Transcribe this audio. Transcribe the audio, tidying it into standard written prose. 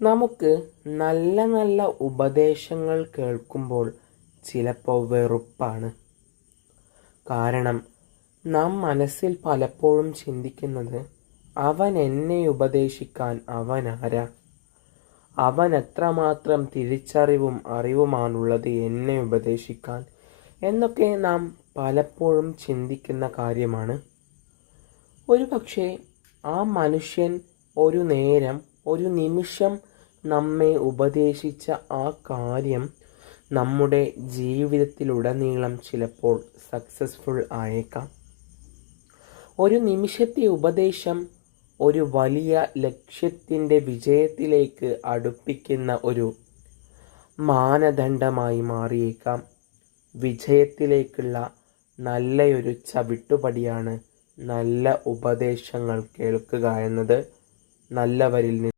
നമുക്ക് നല്ല നല്ല ഉപദേശങ്ങൾ കേൾക്കുമ്പോൾ ചിലപ്പോൾ വെറുപ്പാണ്. കാരണം നാം മനസ്സിൽ പലപ്പോഴും ചിന്തിക്കുന്നത്, അവൻ എന്നെ ഉപദേശിക്കാൻ അവനാരാ, അവൻ എത്രമാത്രം തിരിച്ചറിവും അറിവുമാണുള്ളത് എന്നെ ഉപദേശിക്കാൻ എന്നൊക്കെ നാം പലപ്പോഴും ചിന്തിക്കുന്ന കാര്യമാണ്. ഒരുപക്ഷെ ആ മനുഷ്യൻ ഒരു നേരം, ഒരു നിമിഷം നമ്മെ ഉപദേശിച്ച ആ കാര്യം നമ്മുടെ ജീവിതത്തിലുടനീളം ചിലപ്പോൾ സക്സസ്ഫുൾ ആയേക്കാം. ഒരു നിമിഷത്തെ ഉപദേശം ഒരു വലിയ ലക്ഷ്യത്തിൻ്റെ വിജയത്തിലേക്ക് അടുപ്പിക്കുന്ന ഒരു മാനദണ്ഡമായി മാറിയേക്കാം. വിജയത്തിലേക്കുള്ള നല്ലൊരു ചവിട്ടുപടിയാണ് നല്ല ഉപദേശങ്ങൾ കേൾക്കുക എന്നത്. നല്ലവരിൽ നിന്ന്